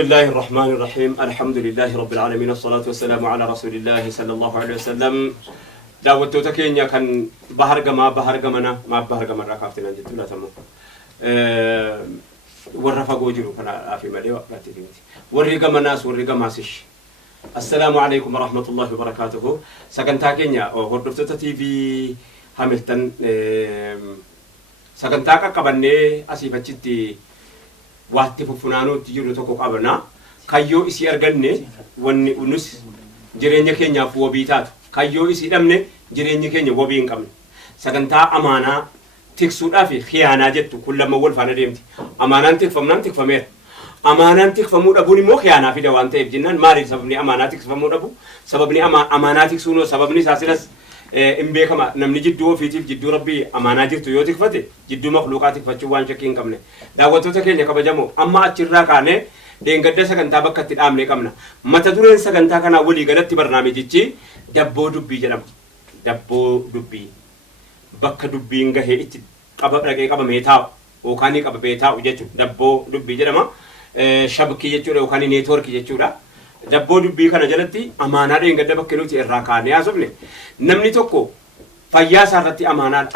بسم الله الرحمن الرحيم الحمد لله رب العالمين الصلاة والسلام على رسول الله صلى الله عليه وسلم دعوتو تكينيا كان بحر جمنا ما بحر جمنا ركعتنا جت ولا تمام ورفع جوجرو كنا في مليء وقتي ورجع مناس ورجع ماسش السلام عليكم ورحمة الله وبركاته سكن تاكينيا أو هردفتو تي في هاملتون سكن تاكا كبني أسيبتشتي وقت فنانو تجرو تكو قبنا كيو إسي أرجعني وني ونس جريني كينيا فو بيتات كيو إسي دمني جريني كينيا وبين كم سكنتا أمانة تكسودا في خيانة جت كل ما ول فانا ديمتي أمانة تكفمنا تكفمير أمانة تكفمود أبوني مو خيانة في دوان تيب جنان ماري سببني أمانة تكفمود أبو سببني أمانة تكسونو سببني ساسيرس إمبيك ما نمني جدو في تيف جدو ربي أمانة جتو يوتك فتى جدو مخلوقاتك فتشوان شكين كمنه دعوتو تكينيا كبجمو أما أشرا كانه دينغدة سكنتا بكتة أمني كمنا متى دورين سكنتا كنا ولي قدرت برنامجي دبو دبي جنب دبو دبي بك دبي إنجه إت قبل رجع قبل ميتاو وكاني قبل ميتاو جتو دبو دبي جنب شبكي جتو وكاني نيتورك جتو لا دبو دبي كنا جلتي أمانة دينغدة بكنوتي الراكاني أزمني نمني توكو فيا سارتي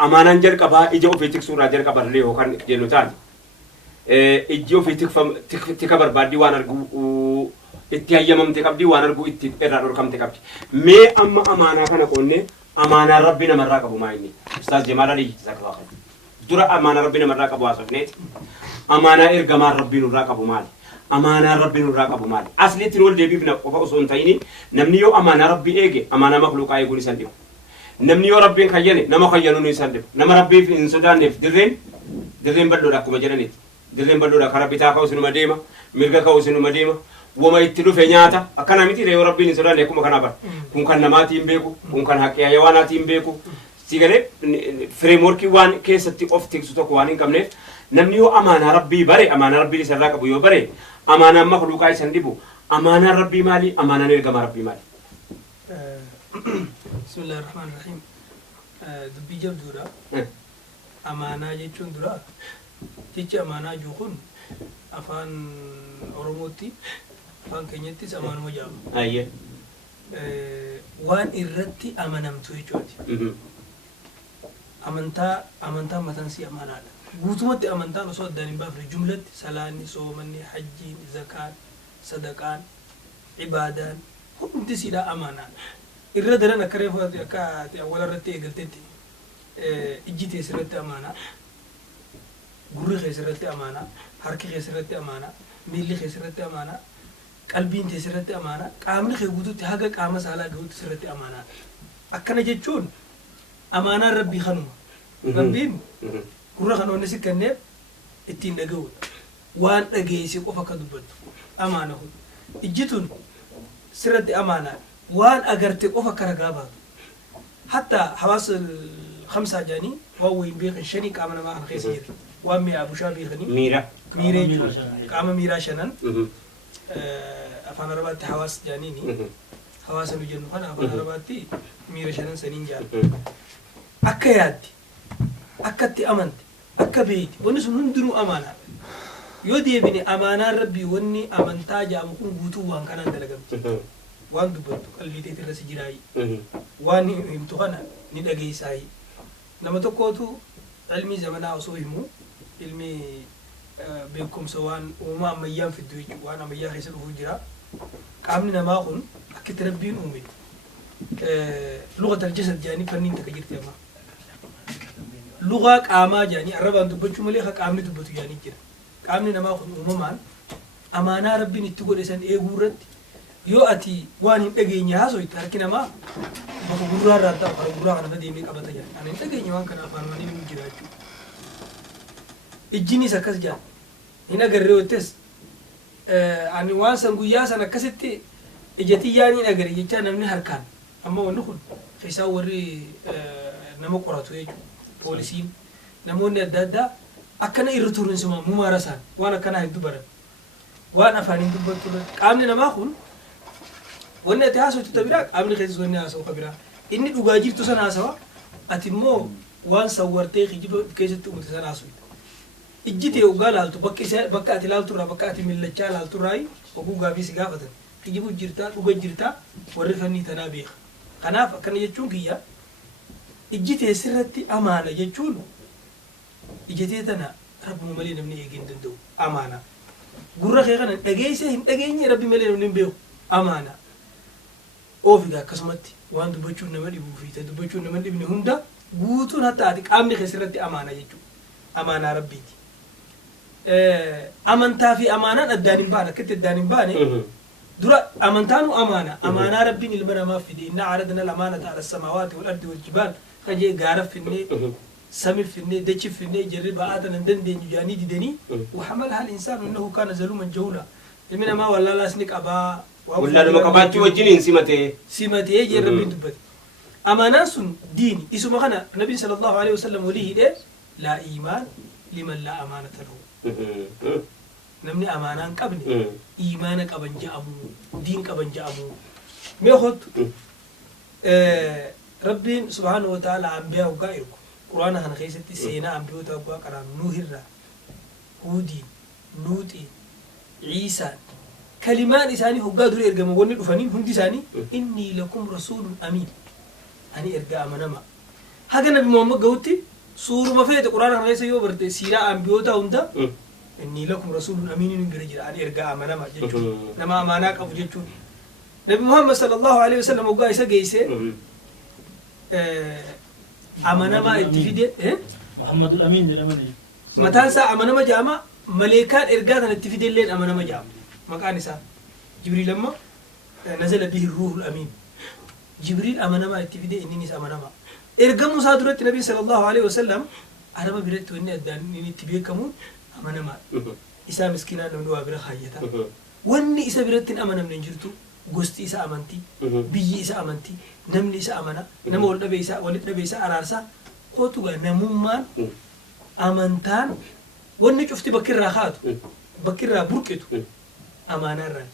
أمانة جل قبا إجوا في تكسورة جل قبل ليه وكان جنوتان إجوا في تكبر بعدي وانا رجو اتيايمم تكبدي وانا رجو اتيرادور كم تكبدي ما أمانة كنا قلنا أمانة ربنا مرة كبو مايني أستاذ جمال علي جزاك الله خير درا أمانة ربنا مرة كبو أصفنيت أمانة إرجمار ربنا مرة كبو مال أمانة ربنا مرة كبو مال أصلي تقول دبي بنا وفقسون تايني نمنيو أمانة ربي إيجي أمانة مخلوق أيقوني سنديو نمنيو ربي خياني نما خيانوني سنديو نما ربي في السودان نف درين بدو لكم جرانيت درين بدو لك ربي تاكو سنو مديمة ملكا كو سنو مديمة وما يتلو في نياتا أكنا ميتي ريو ربي السودان يكون مكان أبر كون كان نماتي مبيكو كون كان حكي حيواناتي مبيكو سيغلي فريموركي وان كيستي اوف تيكسو توكو وانين كمنيف نمنيو أمانة ربي بري أمانة ربي لسراك أبو يو بري أمانة مخلوقاي سندبو أمانة ربي مالي أمانة نرقم ربي مالي بسم الله الرحمن الرحيم دبي جب دورا أمانة جيتشون دورا تيجي أمانة جوخون أفان أوروموتي أفان كنيتي سأمان مجاب أيه وان إرتي أمانم تويجوتي أمانتا متنسي أمانة قوتمت أمانتا نصوت داني بافر جملة سلاني صومني حجي زكاة صدقان عبادان هم تسيدا أمانة إرد لنا كريفة كاتي أولا رتي قلتي إجتي سرتي أمانة غوري خسرتي أمانة حركي خسرتي أمانة ميلي خسرتي أمانة قلبين تسرتي أمانة قامني خيغوتو تهاجا قام سالا غوت سرتي أمانة أكنا جيتشون أمانة ربي خنوم ربين غورا خنو نسي كنيب اتين دغوت وان دغيسي قفا كدبت أمانة إجتون سرتي أمانة وان أجرتي قفا كرجابا حتى حواس الخمسة جاني وهو يبيخ شني كامنا ما أنا خيسير وامي أبو شابي خني ميرا كام ميرا شنن أفانا رباتي حواس جانيني حواس الجنة خنا أفانا رباتي ميرا شنن سنين جان أكياتي أكتي أمانتي أكبيتي ونسون ندرو أمانة يودي بني أمانة ربي وني أمانتا جامكم بوتو وان كان دلقمتي وان دبرتو قلبي تيترس جراي وان يمتخنا ندقي ساي نما تقوتو علمي زمنا وصوهمو علمي بيكم سوان وما ميام في الدويج وانا مياه خيسر فجرا قامنا ما خن أكيد ربين أمي لغة الجسد جاني فنين تكجرت يا ما لغة قاما جاني الربان دبتشو مليخا قامني دبتو جاني جرا قامنا ما خن وممان أمانة ربي نتقول إسان إيه غورت يو أتي واني تجيني هاسو يتركنا ما بكو غورا راتا بكو غورا أنا بدي ميك أبدا جان أنا تجيني وان كنا فان ماني مجراتو إجيني سكس جان هنا غريو تس أنا وان سنقول أنا كسرت إجتي يعني نغري يجتا نمني هركان أما ونخل خيسا وري نمو قراتو يجو بوليسين نمو ندادا أكنا إرتورن سما ممارسان وانا كنا هيدو برا وانا فانين دبتو قامني نما خون وانا تهاسو تتبراك قامني خيسس وانا هاسو خبرا إني دوغاجير تسان هاسوا أتمو وان سورتي خجيب كيسة تمتسان هاسو ijjitee ugaa laaltu bakka ati laalturraa bakka ati millachaa laalturraa oguu gaafii si gaafatan kijibu jirtaa dhuga jirtaa warri fannii tanaa beeka kanaaf akkana jechuun kiyya ijjitee sirratti amaana jechuun ijjitee tana rabbuma malee namni eegee hin danda'u amaana gurra kee kana dhageessee hin dhageenye rabbi malee namni hin beeku amaana oofiga akkasumatti waan dubbachuun nama dhibuu fi dubbachuun nama dhibne hunda guutuun hatta ati qaamni kee sirratti amaana jechuudha amaanaa rabbiiti amantaa fi amaanaan addaan hin baane akkatti addaan hin baane dura amantaanu amaanaa rabbiin ilma namaaf fide inna aradna al-amaanata ala as-samaawaati wal ardi wal jibaal kajee gaara finnee samii finnee dachi finnee jirri ba'aatan hin dandeenyu jaanii didanii وحملها الإنسان إنه كان ظلوما جهولا ilmi namaa wallaalaas ni qabaa wallaaduma qabaachuu wajjiniin simatee jee rabbiin dubbate amaanaan sun diini isuma kana nabiin sallallahu alaihi wasallam walii hidhee laa iimaan liman laa amaanata lahu namni amaanaan qabne iimaana qaban ja'amu diin qaban ja'amu mee hottu rabbiin subhaanahu wa ta'ala anbiyaa hoggaa ergu quraana kana keessatti seenaa anbiyoota hoggaa qaraan nuuhirraa huudiin luuxiin ciisaan kalimaan isaanii hoggaa dura ergama wanni dhufanii hundi isaanii innii lakum rasuulun amiin ani ergaa amanama haga nabi muhammad ga'utti suuruma feete quraana kana keessa yoo barte siiraa anbiyoota hunda innii lakum rasuulun amiiniin bira jira ani ergaa amanama jechuun nama amaanaa qabu jechuun nabi muhammad sallallahu alaihi wasallam hoggaa isa geeyse amanama itti fide muhammadul amiin jedhamani mataan isaa amanama jaama maleekaan ergaa kana itti fide illeen amanama jaama maqaan isaa jibriil amma nazala bihi ruuhul amiin jibriil amanama itti fide inninis amanama ergamuu isaa duratti nabi sallallahu alaihi wasallam araba biratti wanni addaan inni itti beekamu amanama isaa miskiinaa namni waa bira kaayyata wanni isa biratti hin amanamne hin jirtu gosti isa amantii biyyi isa amantii namni isa amana nama wal dhabe isa araarsaa kootugaa namummaan amantaan wanni cufti bakkirraa kaatu bakkirraa burqitu amaanaarraa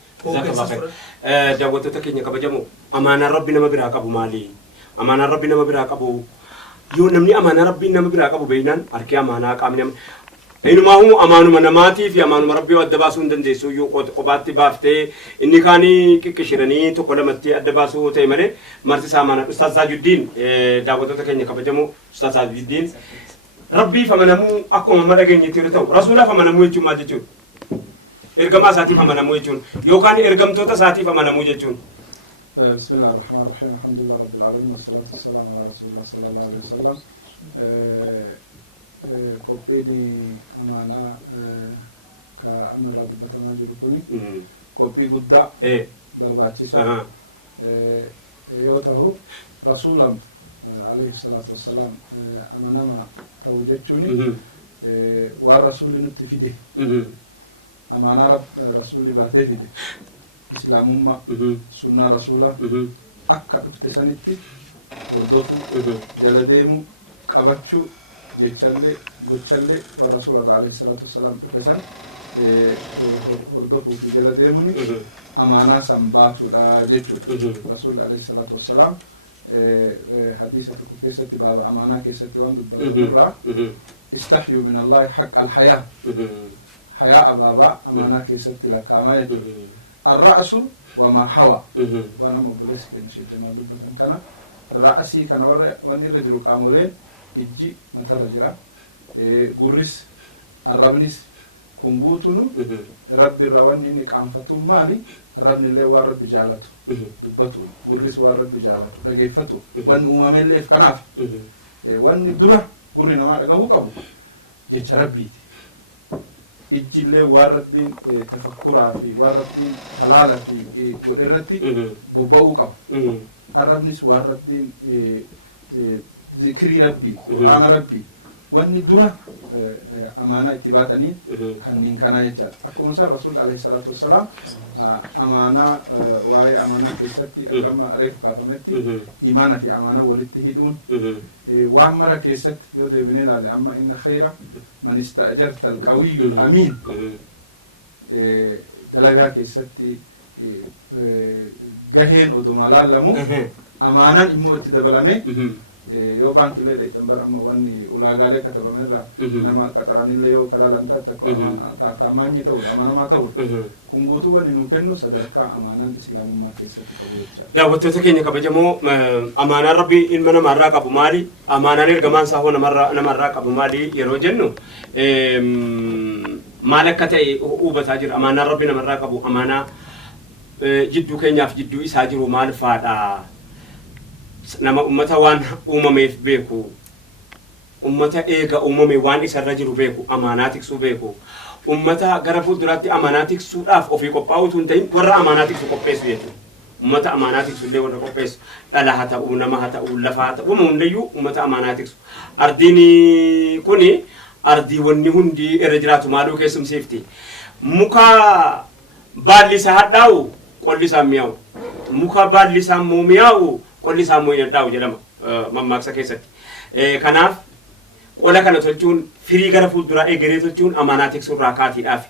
daawwattoota keenya kabajamoo amaanaan rabbi nama biraa qabu maali amaanaan rabbi nama biraa qabu yoo namni amaanaa rabbii nama biraa qabu beeynaan harki amaanaa qaamni inumaahu amaanuma namaatii fi amaanuma rabbii adda baasuu hin dandeessu yoo qobaatti baaftee inni kaanii qiqqishiranii tokko lamatti adda baasuu ta'e malee marti isaa amaanaa ustaaz Saajuddin daawwattoota keenya kabajamoo ustaaz Saajuddin rabbiif amanamuu akkuma amma dhageenyetti yoo ta'u rasuulaaf amanamuu jechuun maal jechuudha ergamaa isaatiif amanamuu jechuun yookaan ergamtoota isaatiif amanamuu jechuun بسم الله الرحمن الرحيم الحمد لله رب العالمين والصلاة والسلام على رسول الله صلى الله عليه وسلم قبيني أمانة كأمر رب بتماجد كوني قبي قدّا درباتي سا يوتاه رسولا عليه الصلاة والسلام أمانة ما توجدتوني والرسول نتفيده أمانة رب رسول بافيده islaamummaa sunnaa rasuulaa akka dhufte sanitti hordofuu jala deemuu qabachuu jechallee gochallee warra rasuularraa alayhi salaatu wassalaam dhufe san hordofuu fi jala deemuuni amaanaa san baatuudha jechuudha rasuulli alayhi salaatu wassalaam hadiisa tokko keessatti baaba amaanaa keessatti waan dubbaturraa istahyuu min allaahi haqqa alhayaa hayaa abaabaa amaanaa keessatti lakkaa'amaa jechuudha الرأس وما حوى وانا مبلس كان شيء جمال لبن كان الرأسي كان وني رجل كامولين اجي مترجع غرس الربنس كنغوتونو رب الروان انك انفتو مالي ربني اللي ورب جالته دبتو غرس ورب جالته دغيفتو وان امم اللي في كناف وان دوره غرينا ما دغو قبو جچ ربيتي ijjillee waan rabbiin tafakkuraa fi waan rabbiin halaala fi godhe irratti bobba'uu qabu arrabnis waan rabbiin zikrii rabbii quraana rabbii wanni dura amaanaa itti baatanii kanneen kanaa jechaadha akkuma san rasuul alayhi salaatu wassalaam amaanaa waa'ee amaanaa keessatti akkama reef kaafametti imaana fi amaanaa walitti hidhuun waan mara keessatti yoo deebinee ilaalle amma inna khayra man ista'jarta alqawiyyu amiin dalagaa keessatti gaheen oduma laallamu amaanaan immoo itti dabalame yoo baankilee dheeytan bara amma wanni ulaagaalee katabamerraa nama qaxaranillee yoo karaa lantaa takka taamaanyi ta'udha amanamaa ta'udha kun guutuu wani nuu kennu sadarkaa amaanaan islaamummaa keessatti qabu jechaadha. Daawwattoota keenya kabajamoo amaanaan rabbi ilma namaarraa qabu maali? Amaanaan ergamaan isaa hoo namarraa qabu maali yeroo jennu maal akka ta'e hubataa jira. Amaanaan rabbi namarraa qabu amaanaa jidduu keenyaaf jidduu isaa jiru maal faadha? Nama ummata waan uumameef beeku, ummata eega uumame waan isarra jiru beeku, amaanaa tiksuu beeku, ummata gara fuulduraatti amaanaa tiksuudhaaf ofii qophaa'utu hin ta'in warra amaanaa tiksu qopheessu jechuudha. Ummata amaanaa tiksu illee warra qopheessu dhala haa ta'uu, nama haa ta'uu, lafa haa ta'uu, wama hundayyuu ummata amaanaa tiksu. Ardiin kuni ardii wanni hundi irra jiraatu maaluu keessumsiifti. Muka baalli isaa hadhaa'u qolli isaa mi'aawu. Muka baalli isaa immoo mi'aawu qolli isaa immoo hin hadhaa'u jedhama mammaaksa keessatti. Kanaaf qola kana tolchuun firii gara fuulduraa eegalee tolchuun amaanaa tiksuurraa kaatiidhaaf.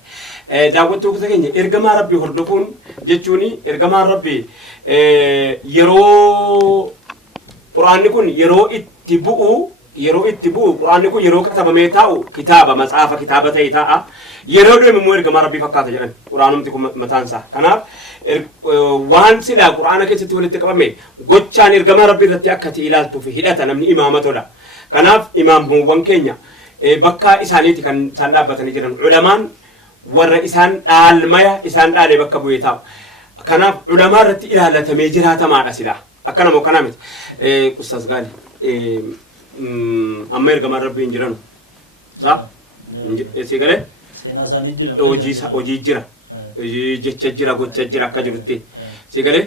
Daawwattoota keenya ergamaa rabbii hordofuun jechuun ergamaa rabbii yeroo quraanni kun yeroo itti bu'u quraanni kun yeroo katabamee taa'u kitaaba matsaafa kitaaba ta'e taa'a. Yeroo deemu immoo ergamaa rabbii fakkaata jedhan quraanumti kun mataan isaa. Kanaaf waan silaa quraana keessatti walitti qabame gochaan ergamaa rabbii irratti akka ati ilaaltuuf hidhata namni imaamatodha. Kanaaf imaamummaan keenya bakka isaaniiti kan isaan dhaabbatanii jiran ulamaan warra isaan dhaalmaya isaan dhaalee bakka bu'ee taa'u. Kanaaf ulamaa irratti ilaalatamee jiraatamaadha silaa. Akkana moo kana miti. Ustaas Gaali amma ergamaa rabbii hin jiranu. Saa? Si galee? Hojii jira. Jecha jira gocha jira akka jirutti. Si galee?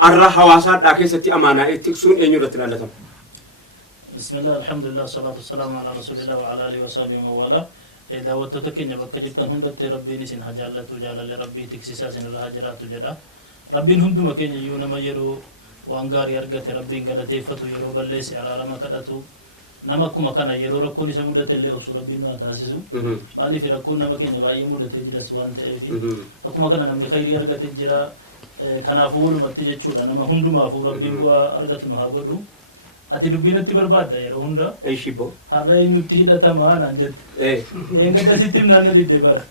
Arra hawaasaadhaa keessatti amaanaa tiksuun eenyu irratti ilaalatama? بسم الله الحمد لله والصلاة والسلام على رسول الله وعلى آله وصحبه ومن والاه. دعوتك كنيا بك جبتن هندت ربي نسين حجالة وجالة ربي تكسيسا سن الهجرات وجدا ربي هندو مكين يونا ما يرو وانغار يرغت ربي غلطي فتو يرو بلس ارارما كداتو نمكو مكانا يرو ركوني سمودت اللي اوسو ربي ما تاسسو مالي في ركون نمكين باي مودت جرا سوان تيفي اكو مكانا نمي خير يرغت جرا كنا فول متي جچودا نما هندو ما فو ربي بو ارغت نو هاغدو ati dubbinatti barbaadda yeroo hunda shibo harra eenyutti hidhatamaa naan jette eeggadda sitti himnaan na didde bara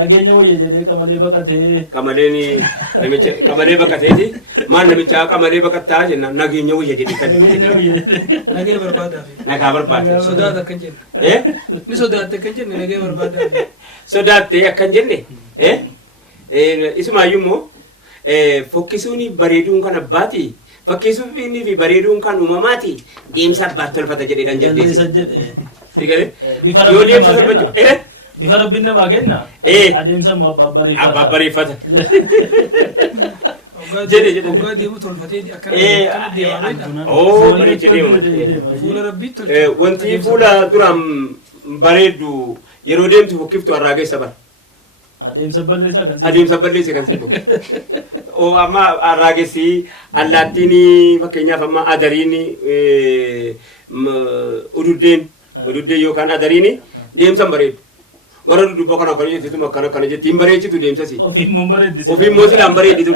nageenya wayya jedhee qamalee baqatee qamalee baqateeti maan namicha qamalee baqattaa jenna nageenya wayya jedhe kan nagee barbaadaa nagaa barbaada sodaata akkan jenne ni sodaate akkan jenne nagee barbaadaa sodaatte akkan jenne isumaayyuu immoo fokkisuuni bareeduun kan abbaati fakkisuufni fi bareeduun kan uumamaati deemsa abbaat tolfata jedheedhaan jaldeessi. Sigale? Yoo deemsa tolfachuu bifa rabbiin namaa kenna adeemsa immoo abbaat bareeffata. Ogaa deemu tolfatee akkana deemaa oo bareechee deema. Fuula rabbii tolfate. Wanti fuula duraan bareeddu yeroo deemtu fokkiftu arraageessa bara. Adeemsa balleessa kan sifu. Amma arraagessi allaattiin fakkeenyaaf amma adariin ududdeen yookaan adariin deemsan bareedu. Gara dudduuba kana akkana jettitu akkana jettiin bareechitu deemsasi. Ofiimmoo silaan bareeditu.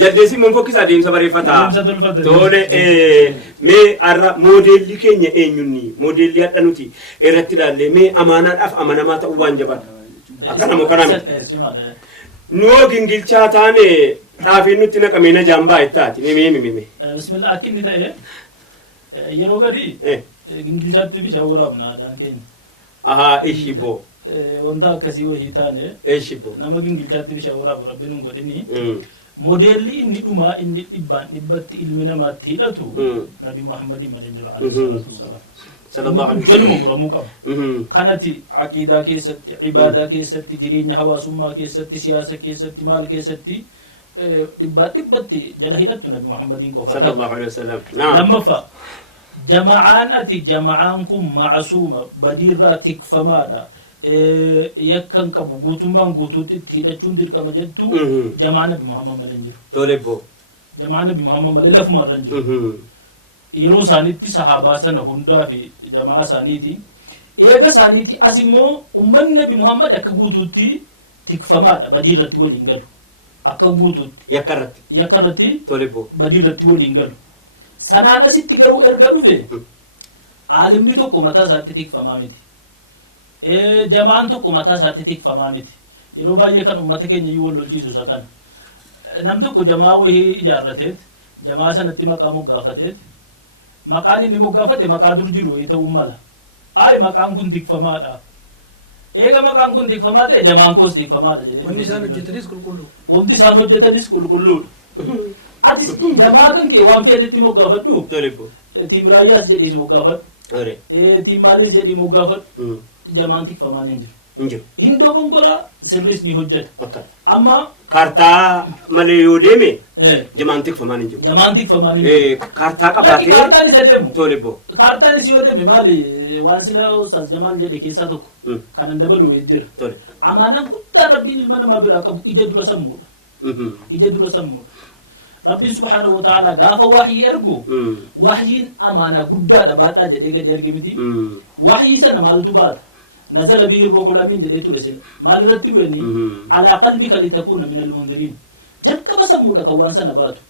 Jaldeessi immoo fokkisa deemsa bareeffata. Tole mee arra moodeelli keenya eenyunni moodeelli hadha nuti irratti ilaallee mee amaanaadhaaf amanamaa ta'uu waan jabaadha. Akkana moo kana miti. Noo gingilchaa taane xaafiin nutti naqamee na jaambaa ittaati mee. Bismillah akkinni ta'e yeroo gadi gingilchaatti bishaan waraabna aadaan keenya. Ahaa ishiboo. Wanta akkasii wayii taane ishiboo. Nama gingilchaatti bishaan waraabu rabbiin hin godhini. Modeelli inni dhumaa inni dhibbatti ilmi namaatti hidhatu Nabi Muhammadin malee jira alayhi salaatu wassalaam. Saluma muramuu qaba. Kanati aqiidaa keessatti, ibaadaa keessatti, jireenya hawaasummaa keessatti, siyaasa keessatti, maal keessatti dhibbatti jala hidhattu Nabi Muhammadin qofa. Sallallahu alaihi wasallam. Lammaffaa jama'aan kun macsuuma badiirraa tikfamaadha. Yakkan qabu guutummaan guutuutti itti hidhachuun dirqama jettu jamaa Nabi Muhammad malee hin jiru. Tole boo. Jamaa Nabi Muhammad malee lafumarra hin jiru. Yeroo isaaniitti sahaabaa sana hundaa fi jamaa isaaniiti. Eega isaaniiti as immoo uummanni Nabi Muhammad akka guutuutti tikfamaadha badii irratti waliin galu. Akka guutuutti. Yakkarratti. Yakkarratti tole boo. badii irratti waliin galu. sanaan asitti garuu erga dhufe aalimni tokko mataa isaatti tikfamaa miti jamaan tokko mataa isaatti tikfamaa miti yeroo baay'ee kan ummata keenya iyyuu wal lolchiisu isa kana nam tokko jamaa wahii ijaarrateet jamaa sanatti maqaa moggaafateet maqaan inni moggaafate maqaa dur jiru wayii ta'uu mala ay maqaan kun tikfamaadha eega maqaan kun tikfamaa ta'e jamaan koos tikfamaadha jedhee wanni isaan hojjetanis qulqulluu wanti isaan hojjetanis qulqulluudha atis jamaa kan kee waan feetetti moggaafadhu Tolifo. tiim raayyaas jedhiis moggaafadhu Ore. tiim maaliis jedhii moggaafadhu jamaan tikfamaan hin jiru Injiru. hindoo gongoraa sirriis ni hojjeta Akka. amma Kaartaa malee yoo deeme jamaan tikfamaan hin jiru. jamaan tikfamaan hin jiru Kaartaa lakki qabaatee kaartaan isa deemu Tolifo. kaartaanis yoo deeme maali waan sila ustaas jamaal jedhe keessaa tokko kanan dabalu jira Tole. amaanaan guddaa rabbiin ilma namaa biraa qabu ija dura sammuudha ija dura sammuudha rabbiin subhaanahu wa ta'ala gaafa wahyii ergu wahyiin amaanaa guddaadha baadhaa jedhee gadi erge miti wahyii sana maaltu baata نزل به الروح الأمين جديت رسل ما لرتب إني على قلبك لتكون من المنذرين جبك بسمو لك وان سنة باتو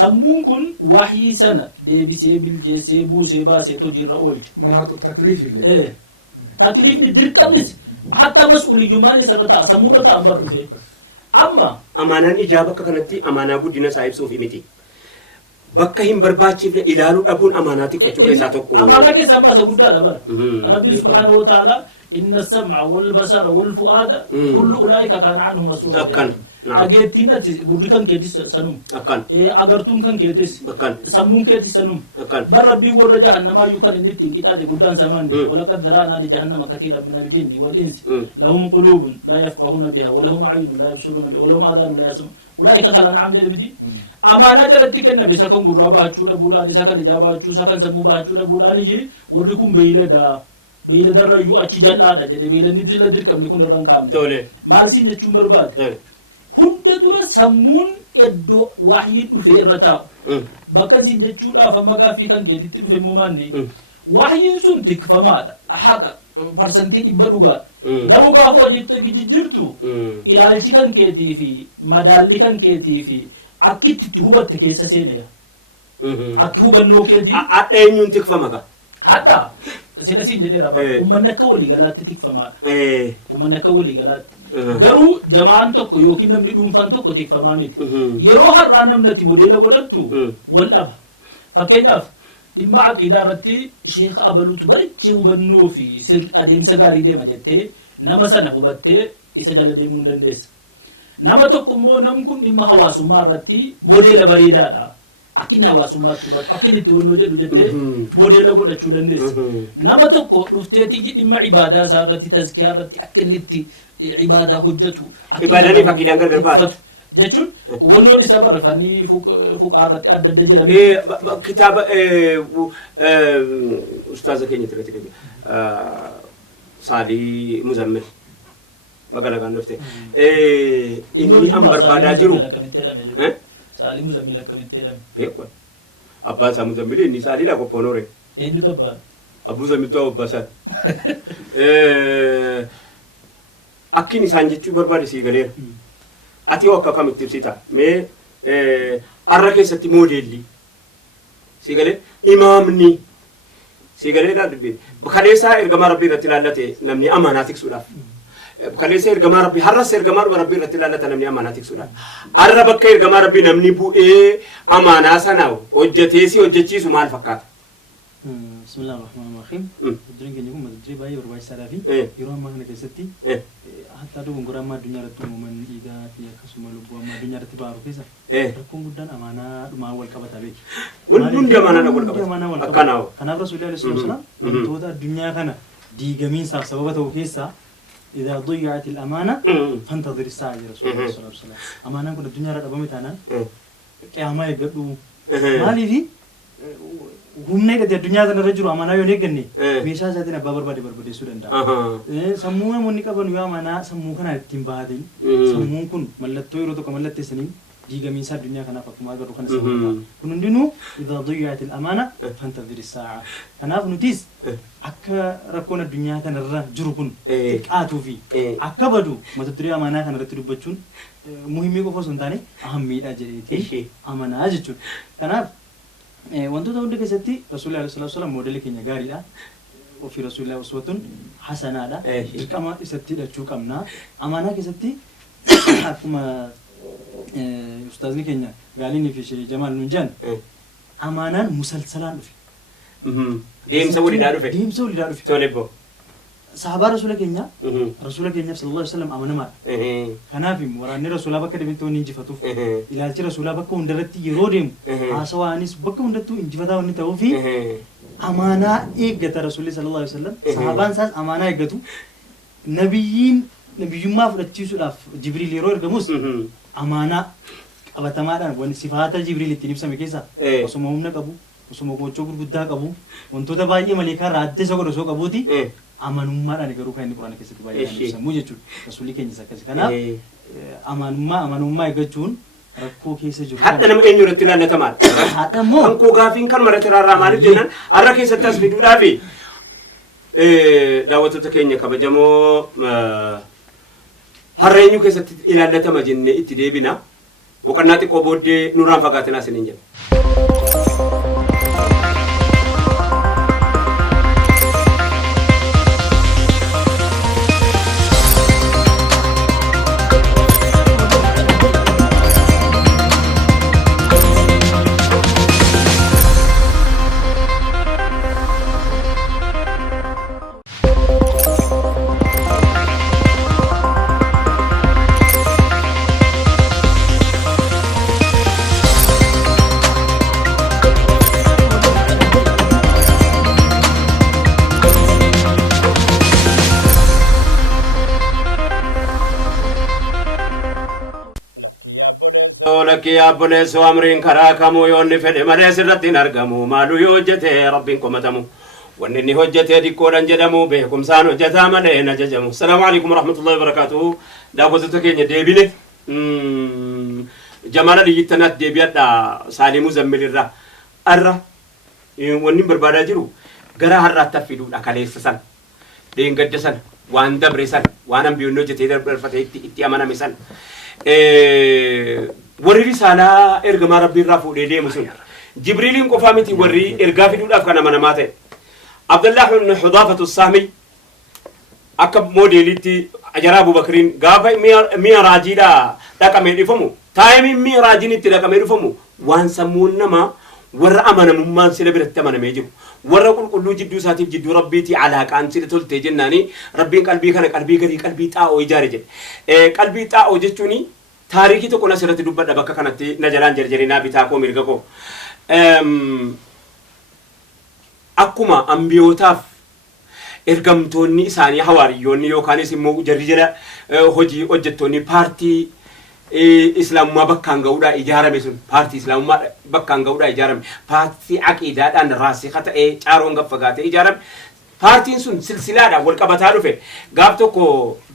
سمون كن وحي سنة دي بسيبل جيسيبو سيبا سيتو جير رأولت مناطق التكليف اللي ايه تكليف ندير كمس حتى مسؤولي جماني سرطا سمو لك أمبر فيه أما Amaanaan ijaaba akka kanatti amaanaa guddina saa ibsuuf miti. Bakka hin barbaachifne ilaaluu dhabuun amaanaa xiqqachuu keessaa tokko. أمانة كيس أما سقول دار ربي سبحانه وتعالى إن السمع والبصر والفؤاد كل أولئك كان عنه مسؤولا أكن. نعم. أجيتينا بردكان كيتس سنوم Akkan. أجرتون كان كيتس Akkan. سمون كيتس سنوم Akkan. بر ربي ور جهنم يكن النتين كتاد قدام زمان ولقد ذرأنا لجهنم كثيرا من الجن والإنس لهم قلوب لا يفقهون بها ولهم أعين لا يبصرون بها ولهم آذان لا يسمعون أولئك خلا نعم جل بدي أمانة جرت كنا بسكن قرابة هتشولا بولاني سكن إجابة هتشو سكن سمو بهتشولا بولاني جي وركم بيلا درا يو أشي جلا ده جدي بيلا ندري لدري كم نكون نران كام Tole. مالسين جتشوم برباد Tole. هند درا سمون يدو واحد في الرتا bakka isin jechuudhaaf amma gaaffii kan keetitti dhufe muumanne wahyiin sun tikfamaadha haqa parsantii 100 dhugaadha garuu gaafa hojii jirtu ilaalchi kan keetii fi madaalli kan keetii fi akkitti itti hubatte keessa seeneera akki hubannoo keetii Adda eenyuun tikfama gaa? hadda sila siin jedheera ummanni akka walii galaatti tikfamaadha ummanni akka walii galaatti garuu jamaan tokko yookiin namni dhuunfaan tokko tikfamaa miti yeroo har'aa namnati modeela godhattu wal dhaba fakkeenyaaf dhimma aqiidaa irratti sheekha abaluutu garichi hubannoo fi adeemsa gaarii deema jettee nama sana hubattee isa jala deemuu hin dandeessa nama tokko immoo nam kun dhimma hawaasummaa irratti modeela bareedaadha akkin hawaasummaatti hubatu akkin itti wannoo jedhu jettee modeela godhachuu dandeessa nama tokko dhufteeti dhimma ibaadaa isaa irratti tazkiyaa irratti akkin itti ibaadaa hojjetu Ibaadanii fakkiidhaan gargar baatu. jechuun wannoon isaa barreeffannii fuqaa irratti adda adda jiran Kitaaba ustaaza keenya irratti dhabe. Saalii Muzammil. Magaalaa kan dhufte. Inni an barbaadaa jiru. Saalii Muzammil akkamitti jedhame? Beekwa. Abbaan isaa Muzammil inni saaliidha qophoonore. Eenyutu abbaan? Abbuu Zammiltu abbaa isaa. Akkin isaan jechuu barbaade sii galeera. Ati yoo akka kamitti ibsita mee arra keessatti moodeelli sii galee imaamni sii galee ilaallu kaleessaa ergamaa rabbii irratti ilaallate namni amanaa tiksuudhaaf kaleessa ergamaa rabbii har'as ergamaa rabbii irratti ilaallata namni amanaa tiksuudhaaf arra bakka ergamaa rabbii namni bu'ee amanaa sana hojjetee si hojjechiisu maal fakkaata? بسم الله الرحمن الرحيم الدرين كن يكون مدري باي ورباي سرافي يروح ما هنا كيستي حتى دو غورا ما الدنيا رتو من إذا في كسم لبوا ما الدنيا رتبا عروفيسا ركون قدان أمانة ما أول كبت أبيك ولدون دي أمانة أول كبت أكناو أنا رسول الله صلى الله عليه وسلم تودا الدنيا كنا دي جميل سببته كيسا إذا ضيعت الأمانة فانتظر الساعة يا رسول الله صلى الله عليه وسلم أمانة كنا الدنيا رتبا متانا كأما يقدو مالي في humna hidhate addunyaa kana irra jiru amanaa yoo eegganne meeshaa isaatiin abbaa barbadeessuu danda'a. Sammuu namoonni qaban yoo amanaa sammuu kana ittiin baatan sammuun kun mallattoo yeroo tokko mallatteessanii diigamiinsa addunyaa kanaaf akkuma agarru kana sammuu kun hundinuu idhaa duyyaati amaana fantaziri saa'a. Kanaaf nutis akka rakkoon addunyaa kana irra jiru kun xiqqaatuu fi akka badu mata duree amanaa kana irratti dubbachuun muhimmii qofa osoo hin taane ahammiidha jedheeti amanaa jechuudha. Kanaaf wantoota hunda keessatti rasuulli alayhi salaatu wasalaam moodelii keenya gaariidha ofii rasuulli uswatun hasanaadha dirqama isatti hidhachuu qabna amaanaa keessatti akkuma ustaazni keenya gaaliinii fi shee jamaal nuun jedhan amaanaan musalsalaan dhufe deemsa waliidhaa dhufe tolebbo sahabaa rasuula keenya rasuula keenyaaf sallallahu alaihi wasallam amanamaadha kanaaf waraanni rasuulaa bakka deemtoo inni injifatuuf ilaalchi rasuulaa bakka hundarratti yeroo deemu haasawaanis bakka hundattuu injifataa wanni ta'uu fi amaanaa eeggata rasuulli sallallahu alaihi wasallam sahabaan isaas amaanaa eeggatu nabiyyummaa fudhachiisuudhaaf jibriil yeroo ergamus amaanaa qabatamaadhaan wanni sifaata jibriil ittiin ibsame keessaa osuma humna qabu osuma gochoo gurguddaa qabu wantoota baay'ee maleekaa raadde isa godhasoo qabuuti amanummaadhaan garuu kan inni quraana keessatti baay'inaan ibsamu jechuudha rasuulli keenyas akkasi kanaaf amanummaa eeggachuun rakkoo keessa jiru hadda nama eenyu irratti ilaallatamaa hadda immoo hankoo gaafiin kan marate irraa maaliif jennaan har'a keessatti as fiduudhaaf daawwattoota keenya kabajamoo har'a eenyu keessatti ilaallatama jennee itti deebina boqonnaa xiqqoo booddee nurraan fagaatinaa isiniin jedha. لكي يا بنيس وامرين كراكمو يوني فدي ماليس الرتين ارقمو مالو يوجته ربين كمتمو وانني هجته ديكوران جدمو بيكم سان هجتا مالينا ججمو السلام عليكم ورحمة الله وبركاته داوزتو كينيا ديبيني جمالا ليجتنات ديبيات دا سالي مزمل الرا الرا واني بربادا جرو غرا هرا تفيدو اكاليس سان دين قدسان وان دبرسان وانم بيونو جتي درفتي اتي امانا مسان warri risaalaa ergamaa rabbii irraa fuudhee deemu sun jibriiliin qofaa miti warri ergaa fiduudhaaf kan amanamaa ta'e abdullah ibn hudaafatu saami akka moodeelitti ajaraa abubakriin gaafa mi'raajiidha dhaqamee dhufamu taayimii mi'raajiin itti dhaqamee dhufamu waan sammuun namaa warra amanamummaan sila biratti amanamee jiru warra qulqulluu jidduu isaatiif jidduu rabbiitii alaaqaan sila toltee jennaani rabbiin qalbii kana qalbii garii qalbii xaa'oo ijaare jedhe qalbii xaa'oo jechuuni taarikii tokko nasirratti dubbadha bakka kanatti na jalaan jarjarinaa bitaa koo mirga koo akkuma ambiyootaaf ergamtoonni isaanii hawaariyyoonni yookaanis immoo jarri jala hojii hojjettoonni paartii islaamummaa bakkaan ga'uudhaa ijaarame sun paartii islaamummaa bakkaan ga'uudhaa ijaarame paartii aqiidaadhaan raasiqa ta'ee caaroon gaffagaatee ijaarame paartiin sun silsilaadhaan wal qabataa dhufe gaaf tokko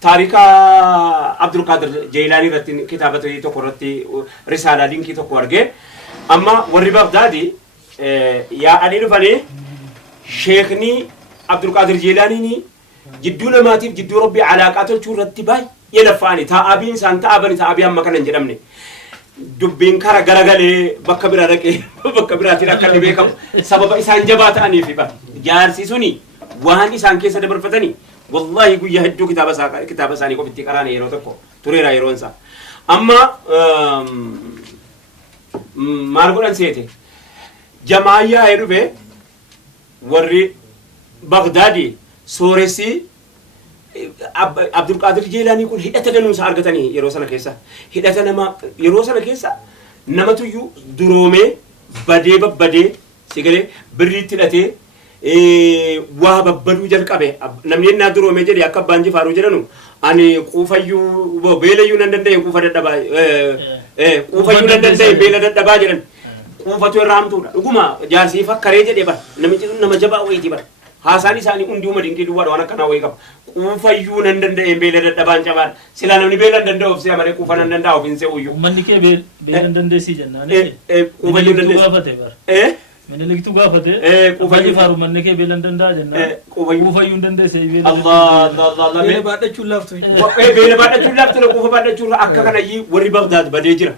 taarika Abdulqaadir Jeelaanii irratti kitaaba tokko irratti risaalaa linkii tokko argee amma warri Bagdaadi yaa'anii dhufanii sheekni Abdulqaadir Jeelaanii jidduu namaatiif jidduu rabbii alaaqaa tolchuu irratti baay'ee laffaa'anii taa'abiin isaan taa'abanii taa'abii amma kana hin jedhamne dubbiin kara garagalee bakka biraa dhaqee bakka biraatiin akka inni beekamu sababa isaan jabaa ta'aniif jaarsi suni waan isaan keessa dabarfatanii wallahi guyyaa hedduu kitaaba isaanii qofitti qaraan yeroo tokko tureera yeroon isaa amma maal godhan seete jamaayyaa dhufe warri Bagdaadi sooressi Abdulqaadir Jeelaanii kun hidhata danuunsa argatanii yeroo sana keessa hidhata nama yeroo sana keessa namatuyyuu duroomee badee babbadee sigalee birriitti hidhatee waa babbaduu jalqabe namni ennaa duroomee jedhe akka abbaan jifaaruu jedhanu ani quufayyuu beelayyuu nan danda'e quufa dadhabaa quufayyuu nan danda'e beela dadhabaa jedhan quufatu irraa hamtuudha dhuguma jaarsii fakkaree jedhe bara namichi sun nama jabaa wayitii bara haasaan isaanii hundiuma dinqii duwwaadha waan akkanaa wayii qaba quufayyuu nan danda'e beela dadhabaan cabaadha silaa namni beela hin danda'uuf si'a malee quufa nan danda'a ofiin se'uyyuu ummanni kee beela hin dandeessii jennaan quufayyuu dandeessi Meneliktu gaafate quufayyuu faaru manni kee beela hin danda'a jennaan quufayyuu hin dandeesse beela baadhachuun laaftu beela baadhachuun laaftu quufa baadhachuun akka kanayyii warri Bagdaad badee jira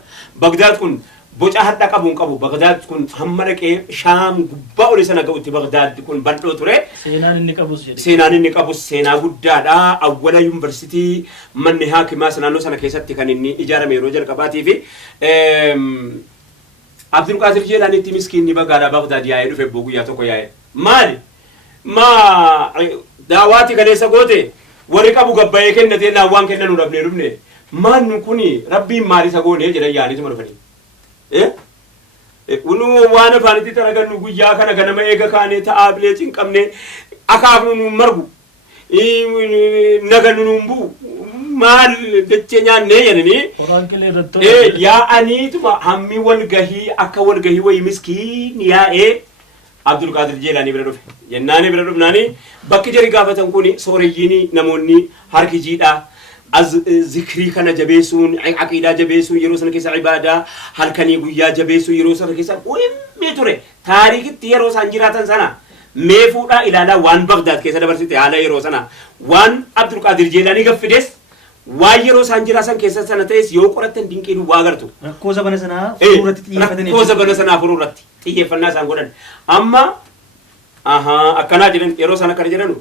Bagdaad kun boca hadha qabuun qabu Bagdaad kun hamma dhaqee Shaam gubbaa ol sana ga'utti Bagdaad kun bal'oo ture. seenaan inni qabus jedhe Seenaan inni qabus seenaa guddaadha. Awwala yuunivarsiitii manni haakimaa naannoo sana keessatti kan inni ijaarame yeroo jalqabaatii fi Abdul Qaadir Jeelaanitti miskiinni bagaadhaa Bagdaad yaa'ee dhufe guyyaa tokko yaa'e. Maali? Daawaati kaleessa goote warri qabu gabbayee kennatee naan waan kennan nu dhabnee dhufne. Maannu kuni rabbiin maali isa goonee jedhan yaa'aniituma dhufanii. Unu waan afaanitti taragannu guyyaa kana ganama eega kaanee ta'aa bilee cinqabne akaafnu nu margu nagannu nu bu'u maal dachee nyaannee jedhanii qoraan qilee irratti yaa'aniituma hammi walgahii akka walgahii wayii miskiin yaa'ee Abdul Qaadir Jeelaanii bira dhufe jennaanii bira dhufnaanii bakki jari gaafatan kuni sooreyyiin namoonni harki jiidhaa zikrii kana jabeessuun aqiidaa jabeessuun yeroo sana keessa ibaadaa halkanii guyyaa jabeessuun yeroo sana keessa muhimmii ture taarikitti yeroo isaan jiraatan sana mee fuudhaa ilaalaa waan Bagdaad keessa dabarsite haala yeroo sana waan Abdul Qaadir Jeelaanii gaffides waan yeroo isaan jiraatan keessa sana ta'es yoo qorattan dinqiin waa agartu rakkoo zabana sanaa fuulduratti xiyyeeffatanii rakkoo zabana sanaa fuulduratti xiyyeeffannaa isaan godhan amma akkanaa jedhan yeroo sana kana jedhanu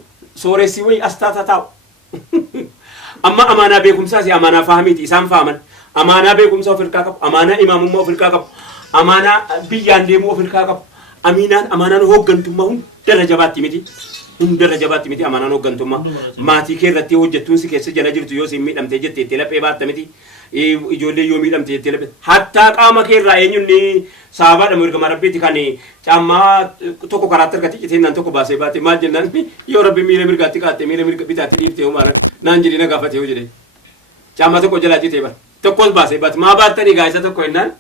sooressi wayi astaata taa'u amma amaanaa beekumsaa si amaanaa fahamiiti isaan fahaman amaanaa beekumsaa of hirkaa qabu amaanaa imaamummaa of hirkaa qabu amaanaa biyyaan deemuu of hirkaa qabu amaanaan hooggantummaa hundarra jabaatti miti amaanaan hooggantummaa maatii kee irratti hojjettuun si keessa jala jirtu yoo si miidhamtee jettee itti laphee baatta miti ijoollee yoo miidhamte jettee laphee hattaa qaama kee irraa eenyunni saabaadha mirgama rabbiitti kan caammaa tokko karaatti argatti citeennan tokko baasee baate maal jennaan yoo rabbi miila mirgaatti qaatte miila mirga bitaatti dhiifte yoo maalan naan jedhi na gaafate yoo jedhe caammaa tokko jalaa citee bara tokkos baasee baate maa baattanii gaa'isa tokko jennaan